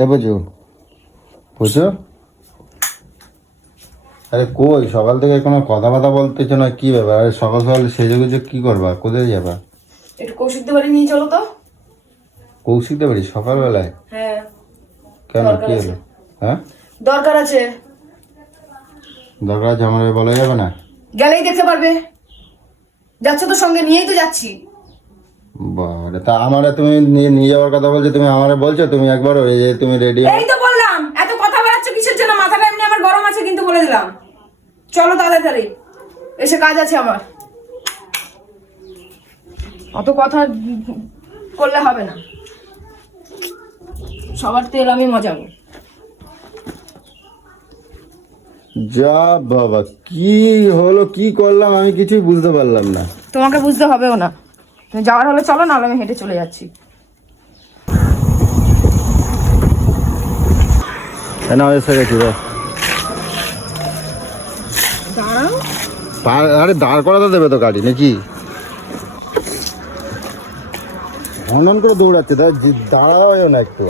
এ বুঝো বুঝো, আরে কই সকাল থেকে কোনো কথা বাতা বলতেছো না, কি ব্যাপার? আরে সকাল সকাল সেজে গুজে কি করবা, কোথায় যাবা? একটু কৌশিকদের বাড়ি নিয়ে চলো তো। কৌশিকদের বাড়ি সকালবেলায়? হ্যাঁ কেন, দরকার কি আছে। হলো? হ্যাঁ দরকার আছে। দরকার আছে, আমার বলা যাবে না? গেলেই দেখতে পারবে। যাচ্ছ তো সঙ্গে, নিয়েই তো যাচ্ছি। বাবারে, তা আমারে তুমি নিয়ে যাওয়ার কথা বলছো, তুমি আমারে বলছো তুমি একবার ওই যে তুমি রেডি? এই তো বললাম, এত কথা বাড়াচ্ছ কিসের জন্য? মাথাটা এমনি আমার গরম আছে কিন্তু বলে দিলাম। চলো তাড়াতাড়ি, এসে কাজ আছে আমার। অত কথা করলে হবে না, সবার তেল আমি মজাবো। যা বাবা, কি হলো, কি করলাম আমি কিছুই বুঝতে পারলাম না। তোমাকে বুঝতে হবেও না, তুমি যাওয়ার হলে চলো, না আমি হেঁটে চলে যাচ্ছি। না এসে গেছি রে। দাঁড়াও, আরে দাঁড় করাতে দেবে তো গাড়ি নাকি? হনন করে দৌড়াচ্ছে, দাঁড়াও না একটু,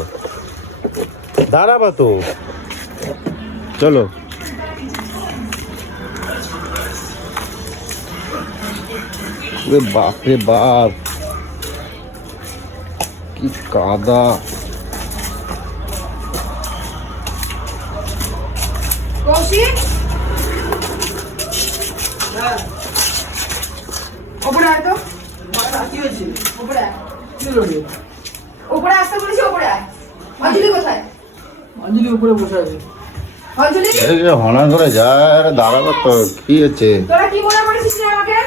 দাঁড়াবা তো। চলো বাপ রে বাপ, কি কাদা। কৌশিক ওপরে আয় তো। কি হয়েছে? ওপরে আয়, কি হলো রে? ওপরে আসতে বলেছি, ওপরে আয়। অঞ্জলি কোথায়? অঞ্জলি উপরে বসে আছে। অঞ্জলি, হনন করে যায়, আরে দাঁড়াবা তো, কি হচ্ছে? তোরা কি মনে করেছিস রে আমাকে?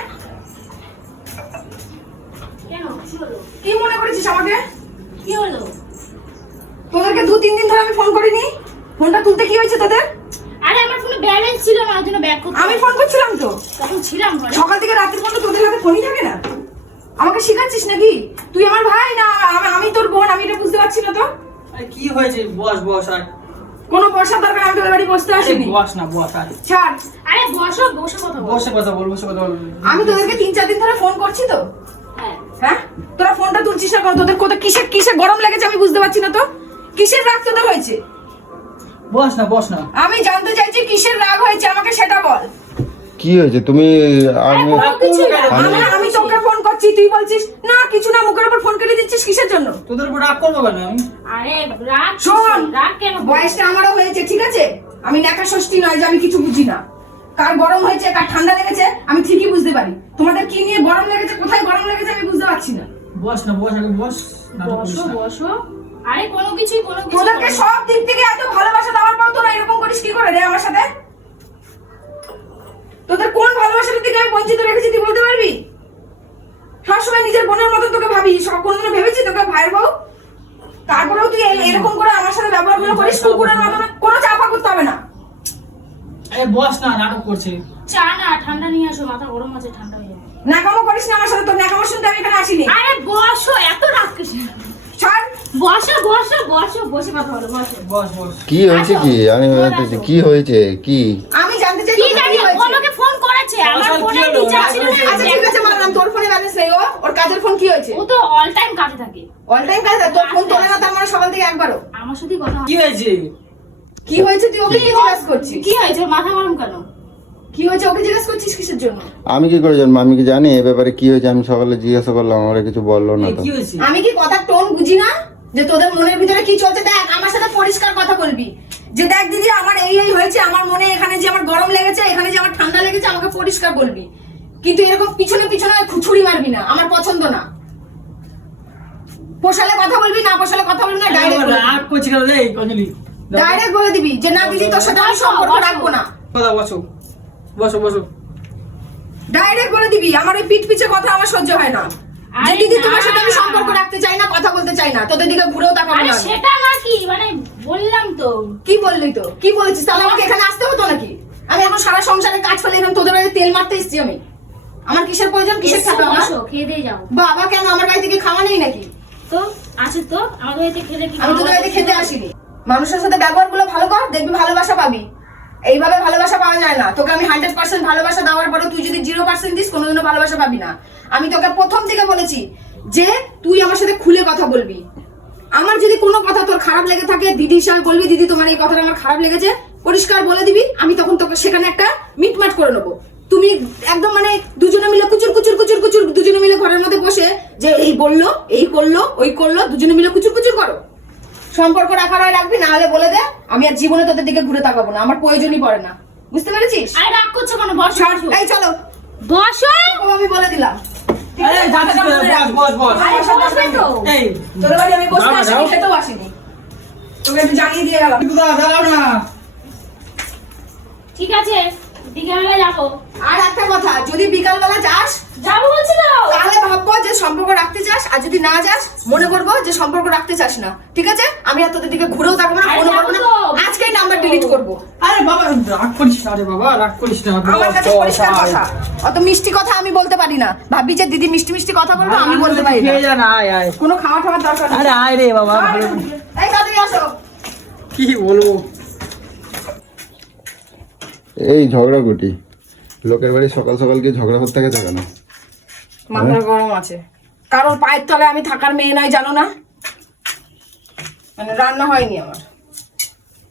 কি মনে করেছিস আমাকে? কি হলো? তোদেরকে 2-3 দিন ধরে আমি ফোন করিনি, ফোনটা তুলতে কি হয়েছে তোদের? আরে আমার ফোনে ব্যালেন্স ছিল না, ওই জন্য ব্যাক করতে। আমি ফোন করছিলাম তো তখন ছিলাম ঘরে। সকাল থেকে রাতের পর্যন্ত, তোদের হাতে ফোনই থাকে না? আমাকে শেখাচ্ছিস নাকি? তুই আমার ভাই না আমি তোর বোন? আমি এটা বুঝতে পারছি না তো। আরে কি হয়েছে? বস বস আর কোনো বসার দরকার, আমি তোদের বাড়ি বসতে আরে আসিনি। বস না, বস আর ছাড়, আরে বসো, বসে কথা বল। বসে কথা বল, বসে কথা বল। আমি তোদেরকে 3-4 দিন ধরে ফোন করছি তো। হ্যাঁ, হ্যাঁ, তোরা ফোনটা তুলছিস না কেন? তোদের কোথায় কিসের কিসের গরম লেগেছে আমি বুঝতে পারছি না তো। কিসের রাগ তোদের হয়েছে? বস না, বস না। আমি জানতে চাইছি কিসের রাগ হয়েছে, আমাকে সেটা বল। কি হয়েছে তুমি? আমি কিছু না। আমি তোকে ফোন করছি, তুই বলছিস না কিছু না, মুখের উপর ফোন কেটে দিচ্ছিস কিসের জন্য? তোদের উপর রাগ করবো কেন আমি? আরে রাগ শোন, রাগ কেন? বয়সটা আমারও হয়েছে, ঠিক আছে? আমি নাকা ষষ্ঠী নয় যে আমি কিছু বুঝি না। কার গরম হয়েছে, কার ঠান্ডা লেগেছে আমি ঠিকই বুঝতে পারি। তোমাদের কি নিয়ে গরম লেগেছে, কোথায় গরম লেগেছে আমি বুঝতে পারছি না। বস না, বস আগে বস। নাটক করিস বসো, না। বসো। আরে কোনো কিছু তোদেরকে সব দিক থেকে এত ভালোবাসা দেওয়ার পর তোরা এরকম করিস কি করে রে আমার সাথে? তোদের কোন ভালোবাসার দিকে আমি বঞ্চিত রেখেছি তুই বলতে পারবি? সবসময় নিজের বোনের মতো তোকে ভাবি, সব কোনোদিনও ভেবেছি তোকে ভাইয়ের বউ? তারপরেও তুই এরকম করে আমার সাথে ব্যবহার গুলো করিস কুকুরের মতো। কোনো চাপা করতে হবে না। আরে বস না, নাটক করছে। চা না, ঠান্ডা নিয়ে আসো, মাথা গরম আছে, ঠান্ডা হয়ে যাবে। ন্যাকামো করিস না আমার সাথে, তোর ন্যাকামো শুনতে আমি এখানে আসিনি। আরে বসো, এত রাগ কিসের? ছাড়, বসো, বসো, বসো, বসে কথা বলো, বসো। বস বস। কি হয়েছে? কি আমি বলতেছি, কি হয়েছে? কি আমি জানতে চাই কি তোর জানি, কি হয়েছে। আমাকে ফোন করেছে, আমার কি ফোনে হলো? রিচার্জ ছিল না। আচ্ছা ঠিক আছে, মানলাম তোর ফোনে ব্যালেন্স নেই, ওর কাজের ফোন কি হয়েছে? ও তো অল টাইম কাজে থাকে। অল টাইম কাজ, তোর ফোন তোলে না তার মানে সকাল থেকে একবারও? আমার সাথে কথা কি হয়েছে? কি হয়েছে তুই ওকে কি জিজ্ঞাসা করছিস? কি হয়েছে? ওর মাথা গরম কেন? কি হয়েছে ওকে জিজ্ঞাসা করছিস কিসের জন্য? আমি কি করে জানবো? আমি কি জানি এ ব্যাপারে কি হয়েছে? আমি সকালে জিজ্ঞাসা করলাম, আমার কিছু বললো না তো। কি হয়েছে? আমি কি কথার টোন বুঝি না? যে তোদের মনের ভিতরে কি চলছে দেখ, আমার সাথে পরিষ্কার কথা বলবি। যে দেখ দিদি আমার এই হয়েছে, আমার মনে এখানে যে আমার গরম লেগেছে, এখানে যে আমার ঠান্ডা লেগেছে, আমাকে পরিষ্কার বলবি। কিন্তু এরকম পিছনে পিছনে খুচুড়ি মারবি না, আমার পছন্দ না। পোষালে কথা বলবি, না পোষালে কথা বলবি না, ডাইরেক্ট রাগ করছি কেন রে অঞ্জলি? ডাইরেক্ট বলে দিবি যে না দিদি তোর সাথে আমি সম্পর্ক রাখবো না। কথা বসো, বসো বসো। ডাইরেক্ট বলে দিবি, আমার ওই পিঠ পিছে কথা আমার সহ্য হয় না। যে আরে দিদি না। তোমার সাথে আমি সম্পর্ক রাখতে চাই না, কথা বলতে চাই না, তোদের দিকে ঘুরেও তাকাবো আরে না আমি। সেটা নাকি, মানে বললাম তো। কি বললি তো? কি বলেছিস? তাহলে আমাকে এখানে আসতে হতো নাকি? আমি এখন সারা সংসারে কাজ ফেলে এখানে তোদের বাড়িতে তেল মারতে এসেছি আমি। আমার কিসের প্রয়োজন, কিসের এসো, থাকা আমার? বসো, খেয়ে দিয়ে যাও। বাবা কেন, আমার বাড়িতে কি খাওয়া নেই নাকি? তো আছে তো, আমাদের বাড়িতে খেলে কি? আমি তোদের বাড়িতে খেতে আসিনি। মানুষের সাথে ব্যবহার গুলো ভালো কর, দেখবি ভালোবাসা পাবি। এইভাবে ভালোবাসা পাওয়া যায় না। তোকে আমি 100% ভালোবাসা দেওয়ার পরে তুই যদি 0% দিস, কোনোদিনও ভালোবাসা পাবি না। আমি তোকে প্রথম থেকে বলেছি যে তুই আমার সাথে খুলে কথা বলবি। আমার যদি কোনো কথা তোর খারাপ লেগে থাকে দিদি হিসাবে বলবি, দিদি তোমার এই কথাটা আমার খারাপ লেগেছে, পরিষ্কার বলে দিবি, আমি তখন তোকে সেখানে একটা মিটমাট করে নেবো। তুমি একদম মানে দুজনে মিলে কুচুর কুচুর কুচুর কুচুর দুজনে মিলে ঘরের মধ্যে বসে যে এই বললো এই করলো ওই করলো, দুজনে মিলে কুচুর কুচুর করো। সম্পর্ক রাখার হয় রাখবি, না হলে বলে দে, আমি আর জীবনে তোদের দিকে ঘুরে তাকাবো না, আমার প্রয়োজনই পড়ে না, বুঝতে পেরেছিস? আরে রাগ করছো কেন? বসো বসো। এই চলো বসো। তোকে আমি বলে দিলাম। আরে যাচ্ছিস তো, বস বস বস। আরে বসবে তো। এই তোদের বাড়ি আমি বসতে দাঁড়াও, আসিনি, দাঁড়াও। খেতেও আসিনি, তোকে একটু জানিয়ে দিয়ে গেলাম। কিন্তু দাঁড়াও না। ঠিক আছে, বিকেলবেলা যাবো। আর একটা কথা, যদি বিকালবেলা যাস যাবো বলছি তো। তাহলে ভাববো যে সম্পর্ক রাখতে চাস, আর যদি না যাস মনে করবো যে সম্পর্ক রাখতে চাস না, ঠিক আছে? আমি আর তোদের দিকে ঘুরেও থাকবো না, আরে ফোনও করবো না, যাবো তো। আজকেই নাম্বার ডিলিট করবো। আরে বাবা রাগ করিস না রে বাবা, রাগ করিস না। আমার কাছে পরিষ্কার কথা, অত মিষ্টি কথা আমি বলতে পারি না। ভাবি যে দিদি মিষ্টি মিষ্টি কথা বলবো, আমি বলতে পারি না। খেয়ে যা না, আয় আয়। কোনো খাওয়া খাওয়ার দরকার নেই। আরে আয় রে বাবা। এই তাড়াতাড়ি আসো। কি বলবো? এই ঝগড়াগুটি, লোকের বাড়ি সকাল সকাল কি ঝগড়া করতে গেছে কেন? মাথার গরম আছে, কারণ পায়ের তলায় আমি থাকার মেয়ে নয়, জানো না? মানে রান্না হয়নি আমার,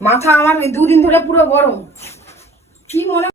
মাথা আমার এই দুদিন ধরে পুরো গরম। কি মনে